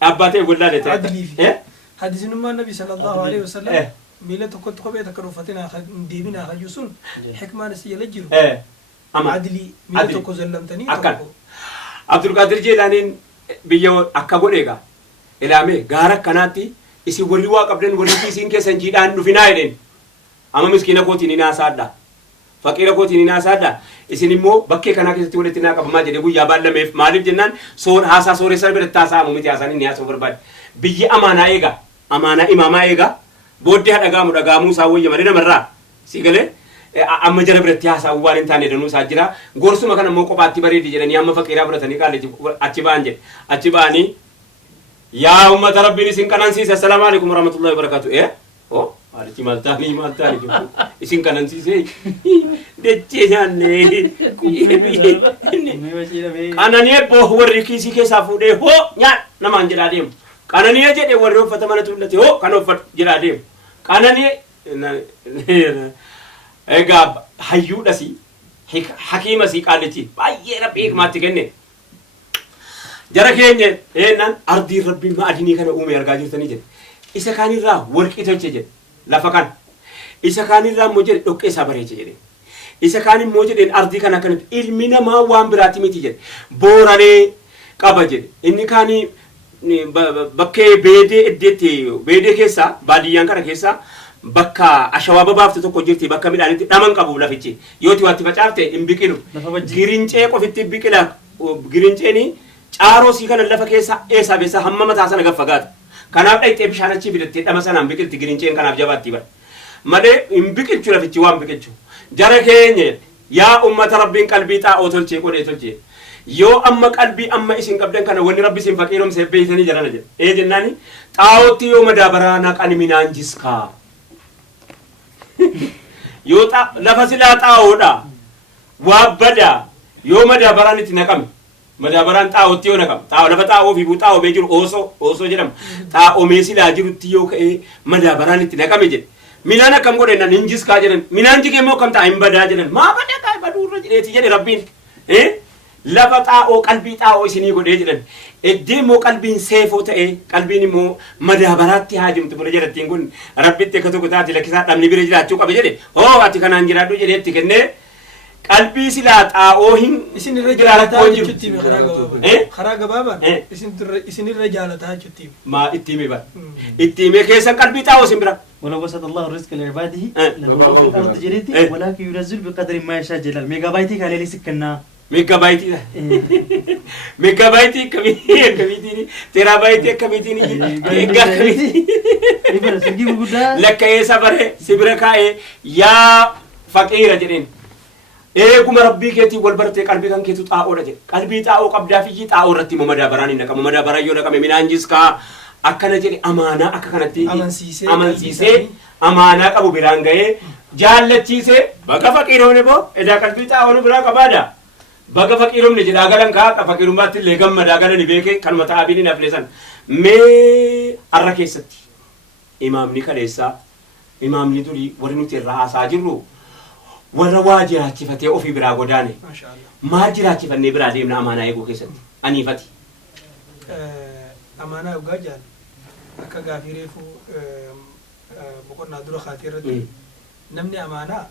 dhaabbatee wallaale ta'e. Hadiisinummaan Nabi sallallahu alaihi wasallam miila tokkotti kophee takka dhuunfatina deebinaa hayyuu sun hikmaan isa jala jiru. Adilii miila tokko zallamtanii tokko. Abdul Qaadir Jeelaaniin biyya akka godheegaa ilaame gaara akkanaatti isin warri waa qabdan warri kiisiin keessan jiidhaan dhufinaa jedheen amma miskiina kootiin hin haasaadha faqiira kootiin hin haasaadha isin immoo bakkee kanaa keessatti walitti naa qabamaa jedhe guyyaa baallameef maaliif jennaan haasaa sooressaa biratti haasa'amu miti haasaan inni haasa'u barbaade biyyi amaanaa eegaa amaanaa imaamaa eegaa booddee dhagaamuu isaa wayya malee namarraa si galee amma jara biratti haasa'u waan hin taane danuu isaa jira gorsuma kana immoo kophaatti bareedi jedhanii amma faqiiraa fudhatanii qaaleetti achi ba'an jedhe achi ba'anii yaa ummata rabbiin isin kanansiise assalaamu alaikum warahmatullahi wabarakatuh Alichi maltaani isin kanansiise dechee nyaanne qananii ebboo warri kiisii keessaa fuudhee hoo nyaadha namaan jedhaa deemu qananii jedhe warri uffata mana tuullate hoo kan uffatu jedhaa deemu qananii egaa hayyuudhasi hakiimasi qaalichi baay'ee rabbi hikmaatti kenne jara keenya eennan ardii rabbii ma'adinii kana uume argaa jirtanii jedhe isa kaanirraa warqii tolche jedhe lafa kan isa kaanirraa immoo jedhe dhoqqee isaa bareeche jedhe isa kaan immoo jedheen ardii kana kanatti ilmi namaa waan biraati miti jedhe booraree qaba jedhe inni kaanii bakkee beedee eddeetti beedee keessaa baadiyyaan kana keessaa bakka ashawaa babaafte tokko jirti bakka midhaanitti dhaman qabu lafichi yooti waatti facaafte hin biqilu girincee qofitti biqila girinceeni caaroo sii kana lafa keessa eessaa beessa hamma mataa sana gaffagaata kanaaf dhayxee bishaan achii fidattee dhama sanaan biqilti girinceen kanaaf jabaatti bara malee hin biqilchu lafichi waan biqilchu jara keenya yaa ummata rabbiin qalbii xaa'oo tolchee godhee tolchee yoo amma qalbii amma isin qabdan kana wanni rabbi isin faqiiromsee beeytanii jarana jedhe jennaani xaa'ootti yoo madaabaraa naqani minaan jiskaa yoo lafa silaa xaa'oodha waa bada yoo madaabaraan itti naqame madaabaraan xaa'ootti yoo naqame xaa'oo lafa xaa'oo fi xaa'oo bee jiru oosoo jedhama xaa'oo mee silaa jirutti yoo ka'ee madaabaraan itti naqame jedhe minaan akkam godhe hin jiskaa jedhan minaan jigee moo akkam ta'a hin badaa jedhan maa badaa kaa baduurra jedheeti jedhe rabbiin lafa xaa'oo qalbii xaa'oo isinii godhee jedhan eddee immoo qalbiin seefoo ta'e qalbiin immoo madaabaraatti haa jirtu bira jedhattiin kun rabbitti akka tokko taati lakkisaa dhabni bira jiraachuu qabe jedhe hoo ati kanaan jiraadhu jedheetti kennee qalbii silaa xaa'oo hin isin irra jaalataa jechuutti karaa gabaabaan isin irra jaalataa jechuutti maa itti hime bara itti hime keessan qalbii xaa'oo isin bira ولو بسط الله الرزق لعباده لبغوا في الارض جريتي ولكن ينزل بقدر ما يشاء جلال ميجا بايتي قال لي سكنا megabaayitiidha. Megabaayiti akkamiitiin teeraabaayiti akkamiitiin eeggaa akkamiitiin lakka'ee safaree sibira kaa'ee yaa faqiira jedheen. Eeguma rabbii keetii wal bartee qalbii kan keetu xaa'oodha jedhe. Qalbii xaa'oo qabdaaf iyyii xaa'oo irratti immoo madaabaraan hin naqamu. Madaabaraan yoo naqame midhaan jiskaa akkana jedhe amaanaa akka kanatti amansiisee amaanaa qabu biraan ga'ee jaallachiisee baga faqiiromne boo edaa qalbii xaa'oo biraa qabaadha. Baga faqiiromne jedhaa galan kaa faqiirummaatti illee gammadaa galani beekee kanuma ta'aabiin hin hafne san mee arra keessatti imaamni kaleessaa imaamni durii warri nuti irraa haasaa jirru warra waa jiraachifatee ofii biraa godaane maal jiraachifannee biraa deemna amaanaa eeguu keessatti aniifati. Amaanaa dhugaa jaan akka gaafii reefuu boqonnaa dura kaatee irratti namni amaanaa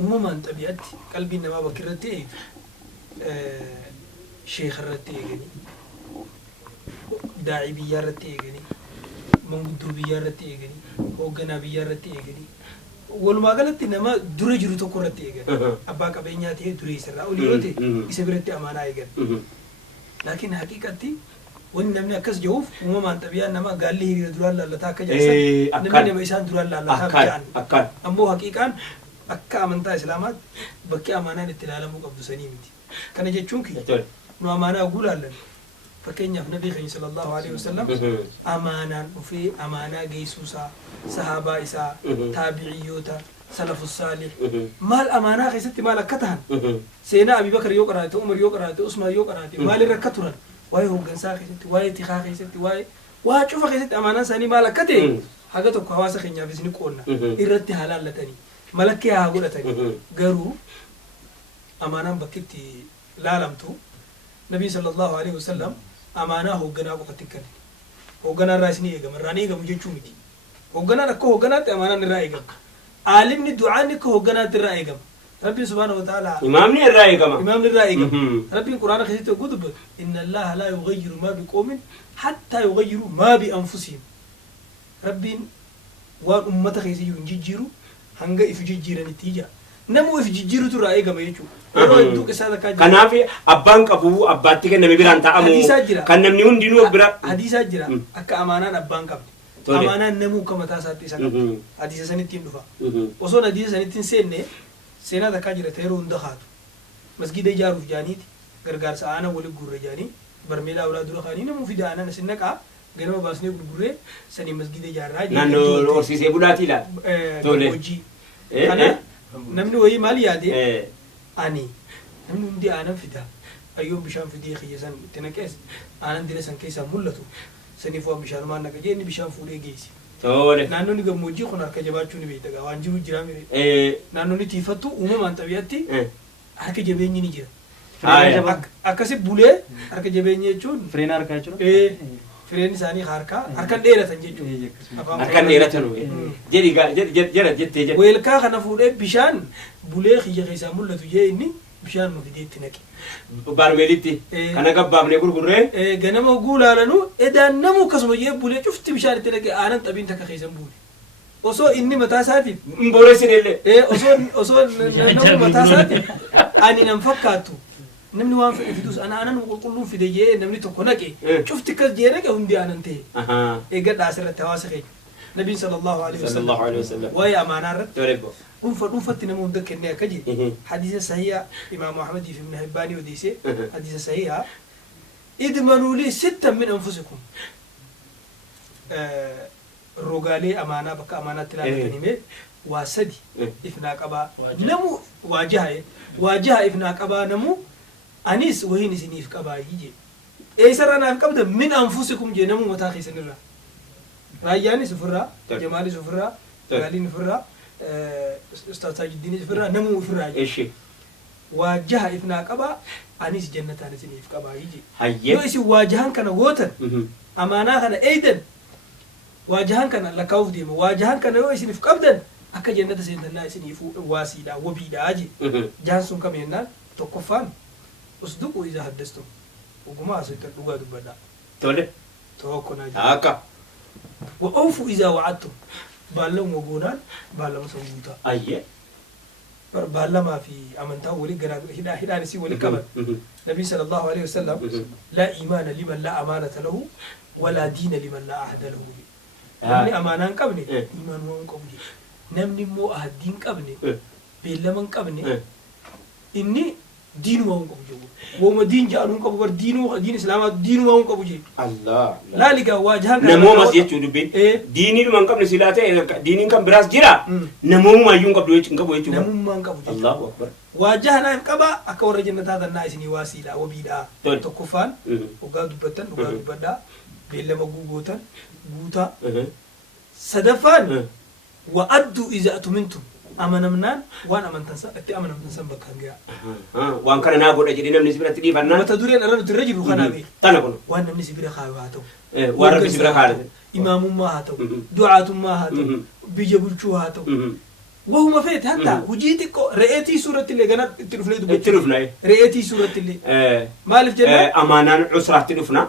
uumamaan xabi'atti qalbiin namaa bakka irratti eegu sheekha irratti eeganii daa'ii biyyaa irratti eeganii manguddoo biyyaa irratti eeganii hoogganaa biyyaa irratti eeganii walumaa galatti nama dura jiru tokko irratti eegan abbaa qabeenyaa ta'ee dureessirraa olii yoo ta'e isa biratti amaanaa eegan. Laakiin haqiiqatti wanni namni akkas jedhuuf uumamaan xabiyaan nama gaalli hiriira duraan laallataa akka jedhan namni nama isaan duraan laallataa akka jedhan ammoo haqiiqaan akka amantaa islaamaatti bakki amaanaan itti ilaalamuu qabdu sanii miti. Kana jechuun nu amaanaa oguu laallan fakkeenyaaf nabii keenya sallallahu alaihi wasallam amaanaan dhufee amaanaa geessuusaa sahaabaa isaa taabi'iyyoota salafus saalih maal amaanaa keessatti maal akka tahan seenaa Abubakar yoo qaraate Umar yoo qaraate Usmaan yoo qaraate maalirra akka turan waa'ee hooggansaa keessatti waa'ee tikaa keessatti waa cufa keessatti amaanaan isaanii maal akka ta'e haga tokko hawaasa keenyaaf isin qoonna irratti haa laallatanii malakkee haa godhatanii garuu amaanaan bakkitti laalamtu nabii sallallahu alaihi wasallam amaanaa hoogganaa qofatti kenna. Hoogganaa irraa isin eegama irraa ni eegamu jechuu miti. Hoogganaan akka hoogganaatti amaanaan irraa eegama. Aalimni du'aan akka hoogganaatti irraa eegama. Rabbiin subhaanahu wa ta'ala imaamni irraa eegama. Imaamni irraa eegama. Rabbiin quraana keessatti oguu dubbatu inna allaha laa yughayyiru maa biqoomin hattaa yughayyiru maa bi'anfusihim. Rabbiin waan ummata keessa jiru hin jijjiiru hanga if jijjiiranitti ija. Namu if jijjiirutu irraa eegama jechuudha. Kanaaf abbaan qabu abbaatti kenname biraan ta'amu kan namni hundinuu bira hadiisaa jira akka amaanaan abbaan qabdi amaanaan namuu akka mataa isaatti isa qabdi hadiisa sanittiin dhufa osoo hadiisa sanittiin seenne seenaa takkaa jira yeroo hunda haatu masgida ijaaruuf jaaniiti gargaarsa aanaa waliin gurre jaanii barmeelaa ulaa dura kaanii namuu fida aanaan asin naqaa ganama baasnee gurgurree sanii masgida ijaarraa naannoo horsiisee bulaatii laata hojii kana namni wayii maal yaade ani namni hundi aanan fida ayyoon bishaan fidee kiyyasan itti naqees aanan dila san keessaa mul'atu saniif waan bishaanumaan naqa jeenni bishaan fuudhee geessi. Naannoonni gammoojjii kun harka jabaachuu ni beekta waan jiru jira mire. Naannoonni tiifattu uumamaan xabiyaatti harka jabeenyi ni jira. Akkasi bulee harka jabeenyi jechuun fireen harkaa jechuudha. Fireen isaanii harkan dheeratan jechuudha. Harkan dheeratan jedhi jettee jedhe. Weelkaa kana fuudhee bishaan bulee kiyya keessaa mul'atu jee inni bishaan nu fidee itti naqe. Barmeelitti kana gabbaafnee gurgurree. Ganama guulaalanu edaan namu akkasuma jee bulee cufti bishaan itti naqe aanan xabiin takka keessan buule. Osoo inni mataa isaatiif. Mboreessin illee. Osoo namu mataa isaatiif ani nan fakkaattu. Namni waan fedhe fidus aanan qulqulluun fide jee namni tokko naqe cufti kas jee naqe hundi aanan ta'e eeggadhaa asirratti hawaasa keenya nabiin sallallahu alaihi wasallam waa'ee amaanaa irratti dhuunfatti nama hunda kennee akka jedhe hadiisa sahiha imaam Ahmad fi ibn Hibbaanii odeessee hadiisa sahiha idmanuu lii sittan min anfusikum rogaalee amaanaa bakka amaanaatti ilaalatanii mee waa sadi ifnaa qabaa namu waajaha ifnaa qabaa namu anis wahin isiniif qabaayii je eesarraa naaf qabda min anfusikum je namu mataa keessanirraa raayyaanis ofirraa jamaalis ofirraa gaaliin ofirraa ustaad Taajiddiinis ofirraa namuu ofirraa je waajaha ifnaa qabaa anis jannataan isiniif qabaayii je yoo isin waajahan kana gootan amaanaa kana eeydan waajahan kana lakkaa'uuf deema waajahan kana yoo isiniif qabdan akka jannata seentannaa isiniif waasiidha wabiidha je jaan sun kam jennaan tokkoffaan اصدقوا اذا حدثتم وقما اسيت دغا دبدا تولي توكو ناجي هاكا واوفوا اذا وعدتم بالله وغونان بالله مسوتا ايه بربالما في أمنته ولي جرا هدا نسي ولي كبر النبي صلى الله عليه وسلم لا إيمان لمن لا أمانة له ولا دين لمن لا عهد له نمني أمانان قبني إيمان وان قبني نمني مو أحد دين قبني بيلمن قبني إني دين وان قبني وما دين جانون قبر دين إسلام دين وان قبني الله لا لقى واجهان نمو مسجد تودبين ديني من قبل سلاته ديني كم براس جرا نمو ما يون قبل ويش قبل ويش نمو ما قبل الله أكبر واجهنا كبا أكور جنة هذا الناس إني واسيلا وبيدا تكفان وقاد بتن وقاد بدا بيلا مجوجوتا جوتا سدفان وأدوا إذا أتمنتم أمنا منان وأنا أمن تنسى أتي أمنا من تنسى بكانجا وان كان ناقول أجري نمني سبرة تدي فنان ما تدري أنا رد الرجل وخنا بي تناقول وأنا نمني سبرة خاواتو وارب سبرة خالد إمام ما هاتو دعاة ما هاتو بيجبل شو هاتو وهو ما فيت حتى وجيتك رأيتي سورة اللي جنات تلفنا تلفنا رأيتي سورة اللي مالف جنة أمانة عسرة تلفنا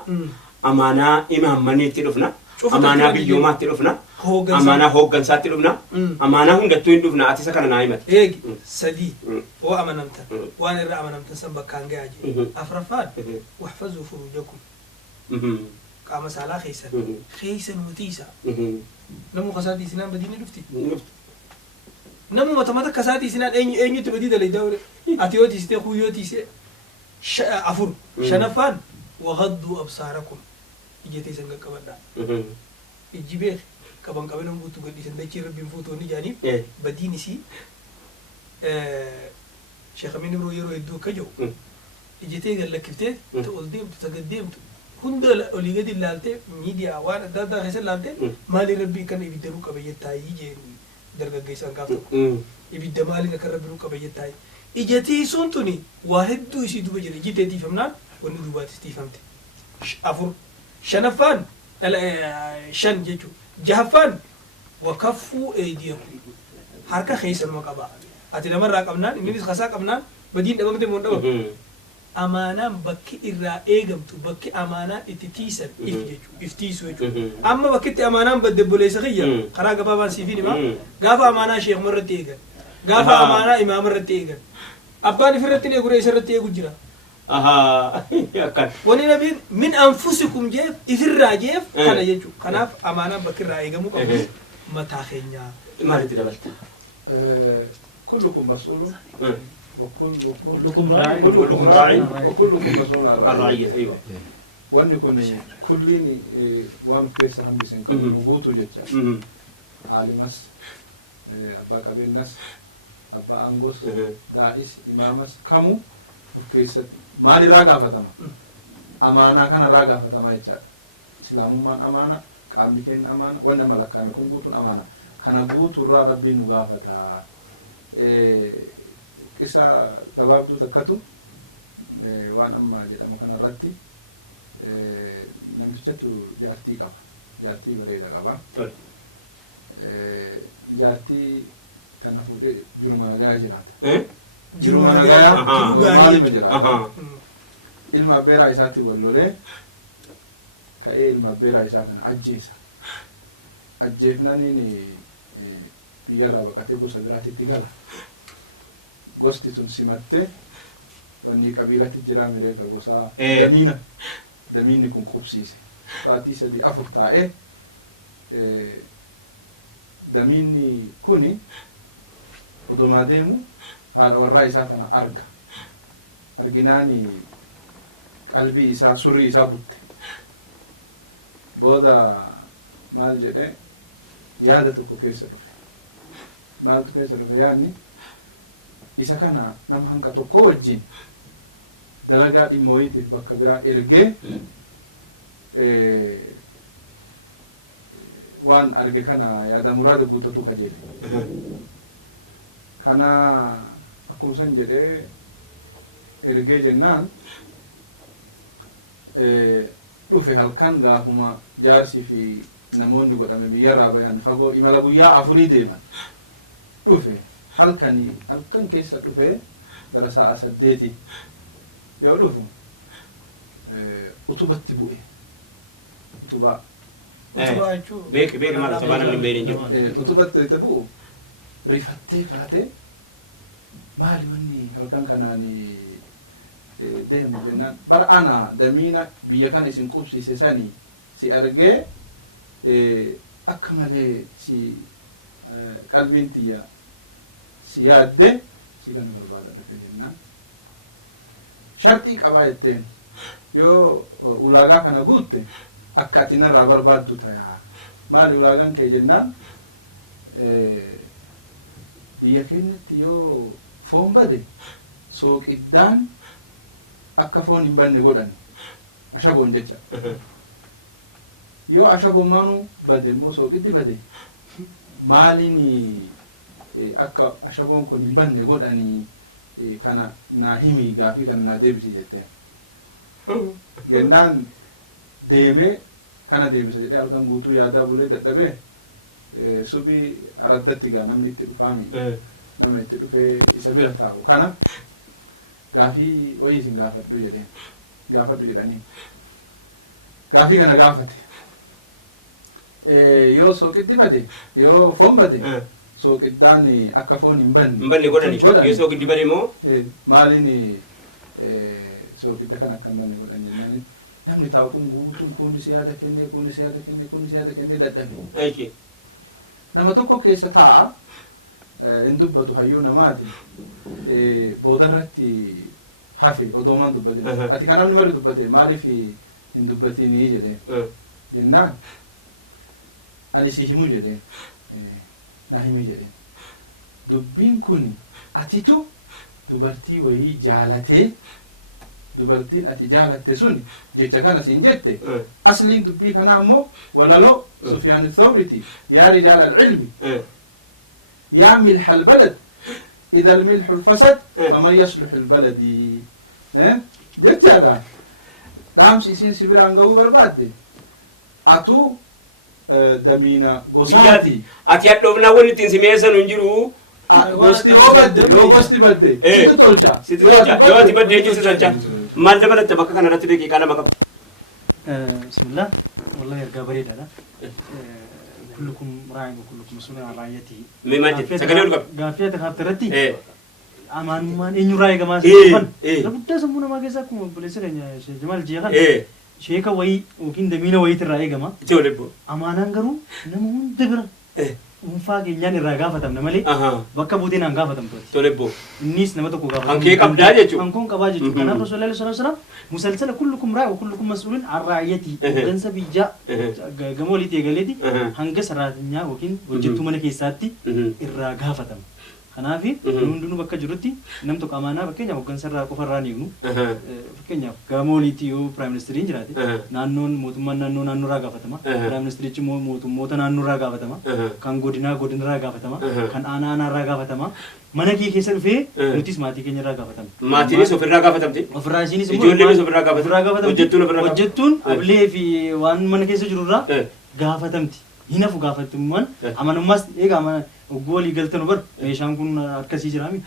أمانة إمام مني تلفنا أمانة بيومات تلفنا أمانة هوجن سات تلفنا أمانة هم دتوين تلفنا أتيسا كنا نايمت إيه سدي هو أمانمتا وأنا الرا أمانمتا سنبا كان جاجي أفرفان واحفظوا فروجكم قام سالا خيسا وتيسا نمو خساتي سنان بديني لفتي نمو متى كساتي سنان أين تبدي دلي دوري أتيوتي سته خويوتي سه أفر شنفان وغضوا أبصاركم إجتي سنجا كبدا إجيبه كبان كبانم بوتو قدي سندكي ربي فوتو نجاني بديني سي شيخ أمين يرو يدو كجو إجتي قال لك كفتة تقول ديم تتقدم هندا اللي قدي لالته ميديا وانا دا خسر لالته مالي ربي كان يبدرو كبيت تاي يجي درجة جيسان كافتو يبدأ مالي نكرر برو كبيت تاي إجتي سنتوني واحد دو يسي دو بجري جيتي تفهمنا ونروبات تفهمت أفر شنفان شن جيجو جهفان وكفوا أيديكم حركة خيسر مقابا أتلا مرة قبنان إني خسا قبنان بدين دبم تمون دبم أمانة بكي إرا إيجمتو بكي أمانة إتتيسر إفتيسو يجو أما بكي أمانة بدبولي سخية خرا قبابان سيفيني ما قافا أمانة شيخ مرة تيجن قافا أمانة إمام مرة تيجن أباني فرتني أقول إيش رتيه جرا wani nabiin min anfusikum jeef ifirraa jeef kana jechuudha kanaaf amaanaan bakka irraa eegamuu qabu mataa keenyaa maalitti dabalta كلكم مسؤول كلكم راع وكلكم مسؤول عن الرعية أيوة وأن يكون كلين وان كيس هم بيسن كم نقوتو جتة عالمس أبا كبيرنس أبا أنغوس داعس إمامس كمو كيس مالي راجع فتما أمانة كان راجع فتما يجار إسلام من أمانة قام بكين أمانة وأن ملك كان يكون قوتون أمانة كان قوتو را ربي نقافتا كيسا باب دو تكتو وان أما جدا مكان راتي نمتجتو جارتي كابا جارتي بريدا كابا جارتي كان فوق جرما جاي جنات جرما جاي مالي مجرا ilma beeraa isaati wallolee ka'ee ilma beeraa isaa kana ajjeesa ajjeefnaniin biyyarraa baqatee gosa biraatitti gala gosti tun simattee wanni qabiilatti jiraa mireeka gosaa damiinni kun qubsiise sa'aatii 3-4 taa'ee damiinni kuni odomaa deemu haadha warraa isaa kana arginaani qalbii isaa surrii isaa butte booda maal jedhe yaada tokko keessa dhufe maaltu keessa dhufe yaadni isa kana nama hanqa tokko wajjin dalagaa dhimmooyitiif bakka biraa ergee waan arge kana yaada muraada guutatu kajeele kana akkuma san jedhee ergee jennaan dhufe halkan gaafuma jaarsii fi namoonni godhame biyyarraa bayan fagoo imala guyyaa 4 deeman dhufe halkan keessa dhufe gara sa'a 8 yoo dhufu utubatti bu'e utubaa beek maal sabana min beerin jiru utubatti bu'u rifattee kaatee maali wanni halkan kanaani deemu jennaan bara ana damiina biyya kana isin qubsiise sanii si argee akka malee si qalbiin tiyya si yaadde si kana barbaada dhufe jennaan sharxii qabaa jetteen yoo ulaagaa kana guutte akka ati narraa barbaaddu ta'a maali ulaagaan kee jennaan biyya keenyatti yoo foon bade sooqiddaan akka foon hin banne godhan ashaboon jecha yoo ashabummaanuu bade immoo sooqiddi bade maaliin akka ashaboon kun hin banne godhanii kana naa himii gaafii kana naa deebisi jettee jennaan deemee kana deebisa jedhee halkan guutuu yaadaa bulee dadhabee subii araddatti gaa namni itti dhufaami nama itti dhufee isa bira taa'u kana gaafii wayii isin gaafadhu jedhanii gaafii kana gaafate yoo sooqiddi bade yoo foon bade sooqiddaan akka foon hin banne godhani yoo sooqiddi bade moo maaliin sooqidda kan akka hin banne godhan jennaan namni taa'u kun guutuun kunis yaada kennee dadhabe nama tokko keessa taa'a hin dubbatu hayyuu namaati boodarratti hafe odoomaan dubbate ati kan namni marri dubbate maaliif hin dubbatinii jedhee jennaan ani si himu jedhee na himi jedhee dubbiin kun atitu dubartii wayii jaalatee dubartiin ati jaalatte sun jecha kana siin jette asliin dubbii kanaa ammoo walaloo Sufyaan ath-Thawriti yaa rijaal al-ilmi yaa milh al-balad idha al-milhu fasad faman yasluh al-balad jechaadha dhaamsi isiin si biraan ga'uu barbaadde atu damiina gosaati ati hadhoofnaa wanni ittiin si meessan hin jiru gosti yoo gosti badde situ tolcha yoo ati badde jechuun tolcha maal dabalatta bakka kana irratti daqiiqaa lama qaba bismillah wallahi ergaa bareedaadha kullukum raa'in wa kullukum mas'uulun an ra'iyyatihi mimaje sagalee ol qaba gaaffiya takaatirratti amaanummaan eenyu raa'ee gamaa siifan guddaa sammuu namaa keessaa akkuma obboleessa keenya Jamaal Jeeqan sheeka wayii yookiin damiina wayiitirraa eegama amaanaan garuu nama hunda bira dhuunfaa keenyaan irraa gaafatamna malee bakka buuteen aan gaafatamtu innis nama tokko gaafatamu hankee qabdaa jechuudha hankoon qabaa jechuudha kanaaf rasuulli sallallahu alaihi wasallam musalsala kullukum raa'in wa kullukum mas'uulun an ra'iyyatihi gansa biyyaa gama walitti eegaleeti hanga saraatinyaa yookiin hojjettuu mana keessaatti irraa gaafatama kanaaf hundinuu bakka jirutti nam tokko amaanaa fakkeenyaaf hoggansarraa qofarraa eegnu fakkeenyaaf gama walitti yoo piraayim ministeriin jiraate naannoon mootummaan naannoorraa gaafatama piraayim ministerichi mootummoota naannoorraa gaafatama kan godinarraa gaafatama kan aanaarraa gaafatama mana kee keessa dhufee nutis maatii keenyarraa gaafatama maatiinis ofirraa gaafatamte ofirraa isiinis ijoolleenis ofirraa gaafatamte hojjettuun ablee fi waan mana keessa jirurraa gaafatamti hinafu gaafatamummaan amanummaas eegaa oggoo walii galtan bar meeshaan kun akkasii jiraami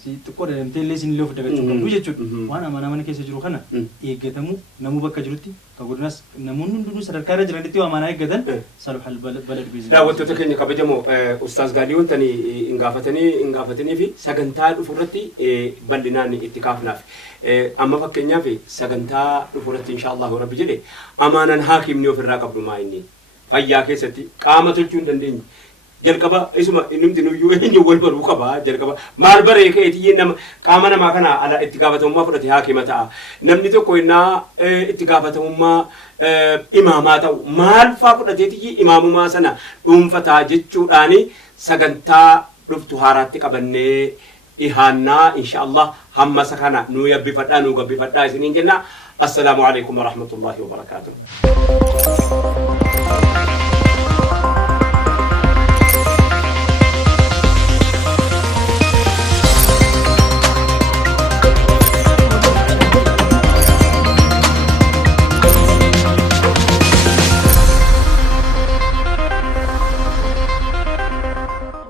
si xiqqoo deemtee illee isin illee of dagachuu qabdu jechuudha waan amanaa mana keessa jiru kana eeggatamu namuu bakka jirutti ka godinaas namoonni hundinuu sadarkaa irra jiranitti waa amanaa eeggatan saluhal balad biizinaa daawwattoota keenya kabajamoo ustaas Gaalii wantani hin gaafatanii fi sagantaa dhufu irratti bal'inaan itti kaafnaaf amma fakkeenyaaf sagantaa dhufu irratti inshaallahu rabbi jedhe amaanaan haakimni ofirraa qabdu maa inni fayyaa keessatti qaama tolchuu hin dandeenye jalqaba isuma innumti nuyyuu eenyu wal baruu qaba jalqaba maal baree ka'eetii nama qaama namaa kana ala itti gaafatamummaa fudhate haakima ta'a namni tokko innaa itti gaafatamummaa imaamaa ta'u maal faa fudhateetii imaamummaa sana dhuunfataa jechuudhaani sagantaa dhuftu haaraatti qabannee dhihaannaa inshaallah hammasa kana nu yabbifadhaa nu gabbifadhaa isiniin jenna assalaamu alaikum warahmatullahi wabarakaatuh